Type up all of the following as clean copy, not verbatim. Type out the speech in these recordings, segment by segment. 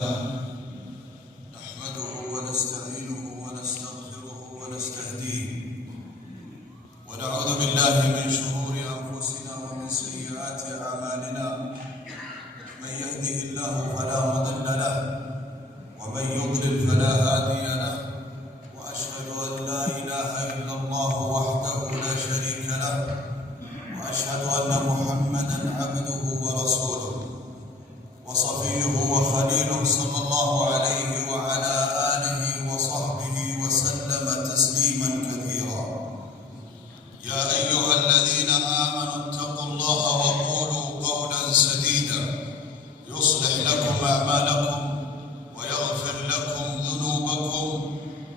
نحمده ونستعينه ونستغفره ونستهديه ونعوذ بالله من شرور أنفسنا ومن سيئات أعمالنا. من يهده الله فلا مضل له ومن يضلل فلا هادي له، وأشهد أن لا إله إلا الله وحده لا شريك له، وأشهد أن محمدا عبده ورسوله وصفيه وخليله صلى الله عليه وعلى آله وصحبه وسلم تسليما كثيرا. يا أيها الذين آمنوا اتقوا الله وقولوا قولا سديدا يصلح لكم أعمالكم ويغفر لكم ذنوبكم،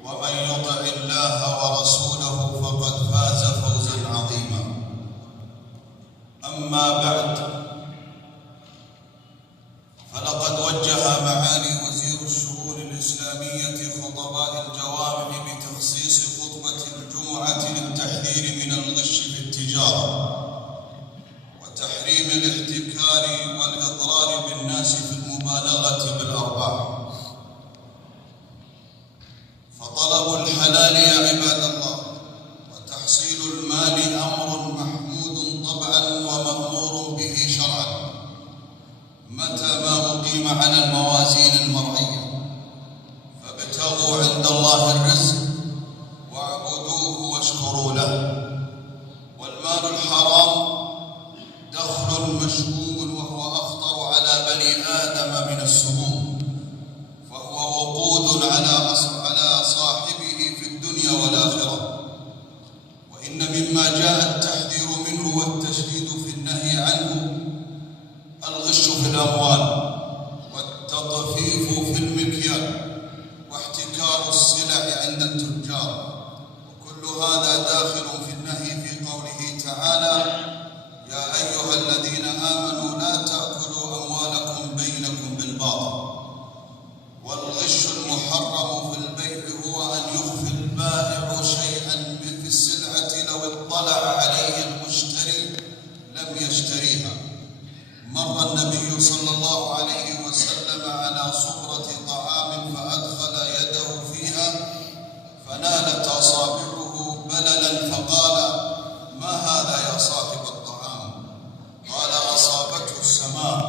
ومن يطع الله ورسوله فقد فاز فوزا عظيما. أما بعد، فلقد وجه معالي وزير الشؤون الإسلامية خطباء الجوامع بتخصيص خطبة الجمعة للتحذير من الغش في التجارة وتحريم الاحتكار والإضرار بالناس في المبالغة بالأرباح. فطلب الحلال يا عباد الله وتحصيل المال أمر محمود طبعا ومأمور به شرعا متى ما أقيم على الموازين المرئية. فابتغوا عند الله الرزق واعبدوه واشكروا له. والمال الحرام دخل مشؤوم وهو أخطر على بني آدم من السموم، فهو وقود على صاحبه في الدنيا والآخرة. وإن مما جاء التحذير منه والتشديد في النهي عنه الغش في الأموال والتطفيف في المكيال واحتكار السلع عند التجار، وكل هذا داخل في النهي في قوله تعالى: يا أيها الذين آمنوا لا تأكلوا أموالكم بينكم بالباطل. والغش المحرم في البيع هو أن يخفي البائع شيئا في السلعة لو اطلع عليه المشتري لم يشتريها. مر النبي صلى الله عليه وسلم على صفرة طعام فأدخل يده فيها فنالت أصابعه بللا، فقال: ما هذا يا صاحب الطعام؟ قال: أصابته السماء.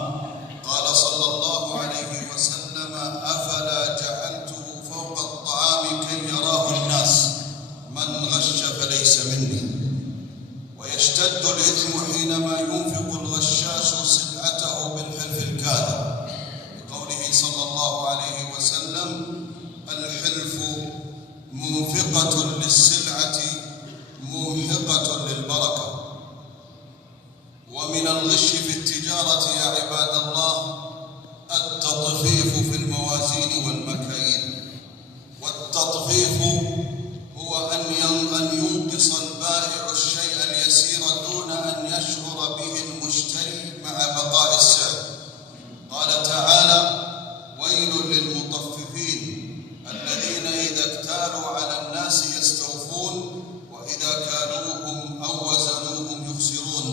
قال صلى الله عليه وسلم: أفلا جعلته فوق الطعام كي يراه الناس؟ من غش فليس مني. ويشتد الإثم حينما ينفق الغشاش سلعته بالحلف الكاذب، بقوله صلى الله عليه وسلم: الحلف منفقة للسلعة ممحقة للبركة. ومن الغش في التجارة يا عباد الله التطفيف في الموازين والمكاييل. والتطفيف هو أن ينقص البائع الشيء اليسير دون أن يشعر به المشتري مع بقاء السعر. قال تعالى: ويل للمطففين الذين إذا اكتالوا على الناس يستوفون وإذا كالوهم أو وزنوهم يخسرون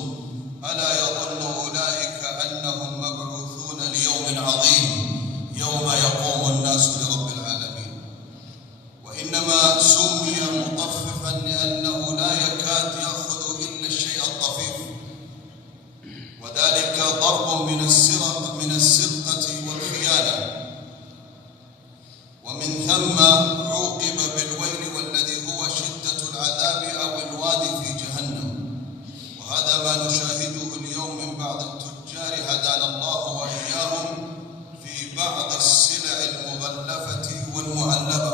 ألا يظن أولئك أنهم مبعوثون ليوم عظيم يوم يقوم الناس لرب العالمين. وإنما سمي مطففا لأنه لا يكاد يأخذ إلا الشيء الطفيف، وذلك ضرب من السرقة والخيانة. ومن ثم عوقب بالويل والذي هو شدة العذاب أو الوادي في جهنم. وهذا ما نشاهده اليوم من بعض التجار هدانا الله وإياهم في بعض السلع المغلفة والمعلبة.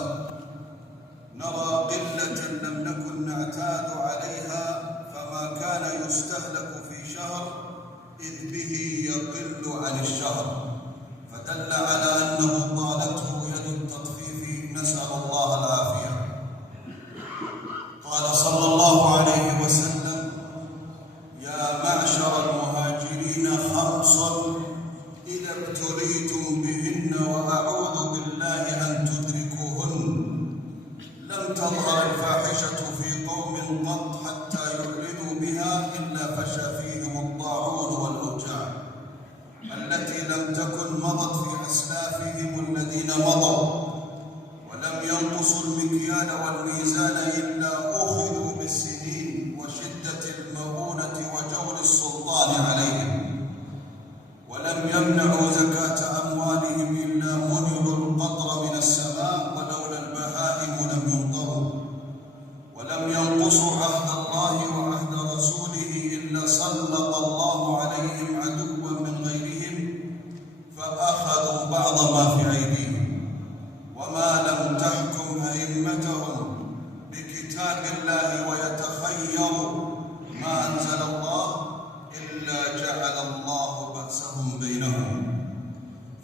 نرى قلة لم نكن نعتاد عليها، فما كان يستهلك في شهر إذ به يقل عن الشهر، فدل على أنه طالته يد التطفيف، نسأل الله العافية. قال صلى الله عليه وسلم: يا معشر المهاجرين خمس إذا ابتليتم بهن وأعوذ بالله أن تدركوهن: لم تظهر الفاحشة في قوم قط حتى يعلنوا بها إلا فشى فيهم الطاعون والأوجاع التي لم تكن مضت في أسلافهم أرض ما في أيديهم، وما لم تحكم أئمتهم بكتاب الله ويتخيروا ما أنزل الله إلا جعل الله بأسهم بينهم.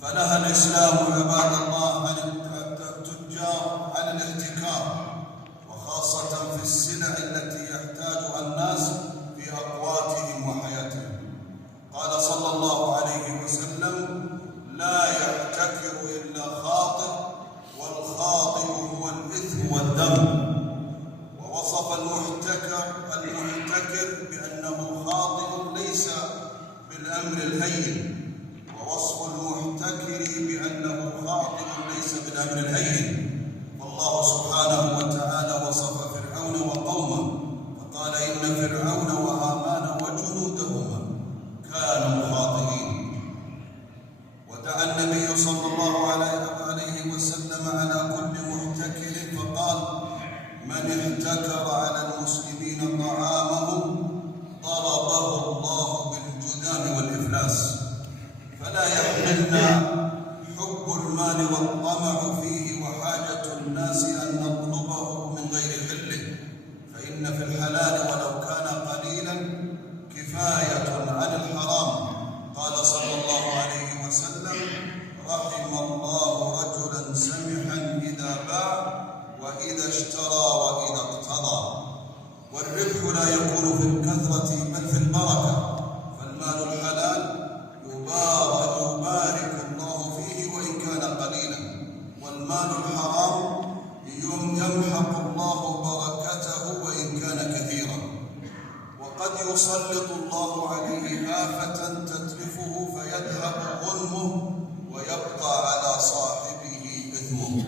فنهى الإسلام عباد الله عن التجار عن الاحتكار، وخاصة في السلع التي يحتاجها الناس في أقواتهم وحياتهم. قال صلى الله عليه وسلم: لا يحتكر إلا خاطئ، والخاطئ هو الإثم والذنب. ووصف المحتكر بأنه خاطئ ليس بالأمر الهين، ووصف المحتكر بأنه خاطئ ليس بالأمر الهين. والله سبحانه وتعالى وصف فرعون وقومه فقال: إن فرعون وهامان وجنودهما كانوا خاطئين. ودعا النبي صلى الله عليه وسلم على كل محتكر فقال: من احتكر على المسلمين طعامهم ضربه الله بالجذام والإفلاس. فلا يحملنا حب المال والطمع فيه وحاجة الناس أن نطلبه من غير حله، فإن في الحلال ولو كان قليلا كفاية عن الحرام. قال صلى الله عليه وسلم: رحم الله رجلا سمحا إذا باع وإذا اشترى وإذا اقتضى. والربح لا يكون في الكثرة بل في البركة، فالمال الحلال يبارك الله فيه وإن كان قليلا، والمال الحرام يمحق الله بركته وإن كان كثيرا. وقد يسلط الله عليه آفة تتلفه فيذهب غنمه ويبقى على صاحبه إثمه.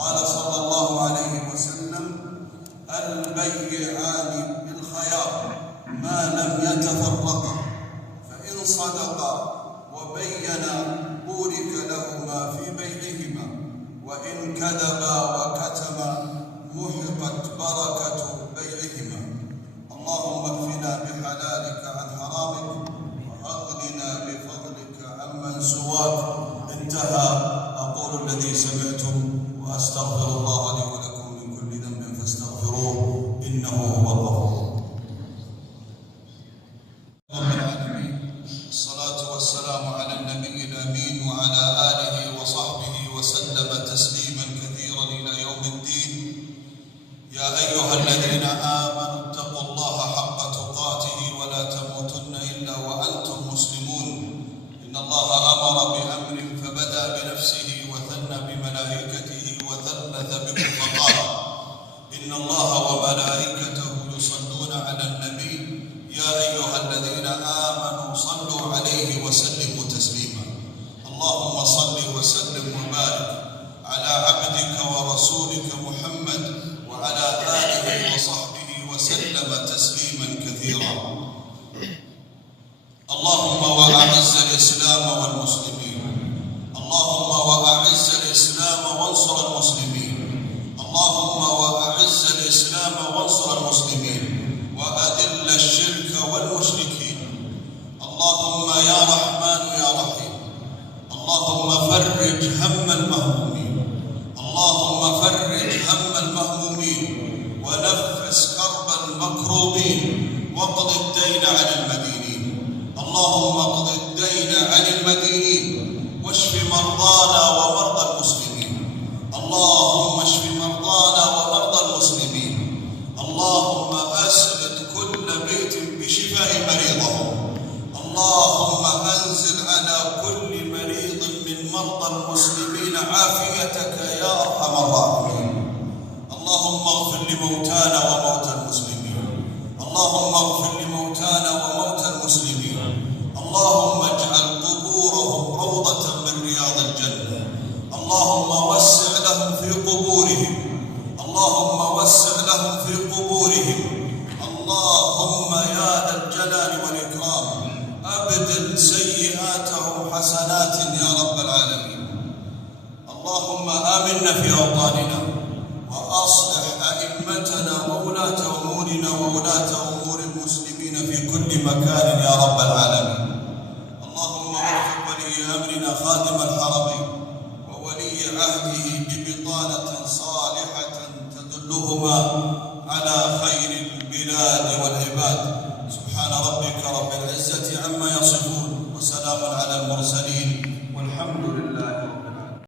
قال صلى الله عليه وسلم: البيعان بالخيار ما لم يتفرقا، فإن صدقا وبينا بورك لهما في بيعهما، وإن كذبا وكتما محقت بركة بيعهما. اللهم اكفنا بحلالك عن حرامك، وأغننا بفضلك عمن سواك. انتهى. أقول الذي سمعتم وأستغفر الله لي ولكم من كل ذنب فاستغفروه إنه هو الغفور. رب العالمين، الصلاة والسلام على النبي الأمين وعلى آله وصحبه وسلم تسليما كثيرا إلى يوم الدين. يا أيها الذين آمنوا اتقوا الله حق تقاته ولا تموتن إلا وأنتم مسلمون. إن الله أمر بأمر فبدأ بنفسه وثنى بملائكته وثلث بكم فقال: إن الله وملائكته يصلون على النبي يا أيها الذين آمنوا صلوا عليه وسلموا تسليما. اللهم صل وسلم وبارك على عبدك ورسولك محمد وعلى آله وصحبه وسلم تسليما كثيرا. اللهم وأعز الإسلام والمسلمين، اللهم وأعز الإسلام وانصر المسلمين، اللهم وأعز الإسلام وانصر المسلمين، وأذل الشرك والمشركين. اللهم يا رحمن يا رحيم، اللهم فرج هم المهمومين، اللهم فرج هم المهمومين، ونفس كرب المكروبين، واقض الدين عن المدينين. اللهم اقض الدين عن المدينين، واشف مرضانا ومرضى المسلمين. اللهم اشف مرضانا ومرضى المسلمين. اللهم أسعد كل بيت بشفاء مريضهم. اللهم أنزل على كل مريض من مرضى المسلمين عافيتك يا أرحم الراحمين. اللهم اغفر لموتانا وموتى المسلمين، اللهم اغفر لموتانا وموتى المسلمين. اللهم اجعل قبورهم روضة من رياض الجنة. اللهم وسع لهم في قبورهم، اللهم وسع لهم في قبورهم. اللهم يا ذا الجلال والإكرام أبدل سيئاتهم حسنات يا رب العالمين. اللهم آمنا في أوطاننا، وأصلح أئمتنا وولاة أمورنا وولاة أمور المسلمين في كل مكان يا رب العالمين. اللهم وفق ولي أمرنا خادم الحرمين عهده ببطانة صالحة تدلهما على خير البلاد والعباد. سبحان ربك رب العزة عما يصفون، وسلام على المرسلين، والحمد لله.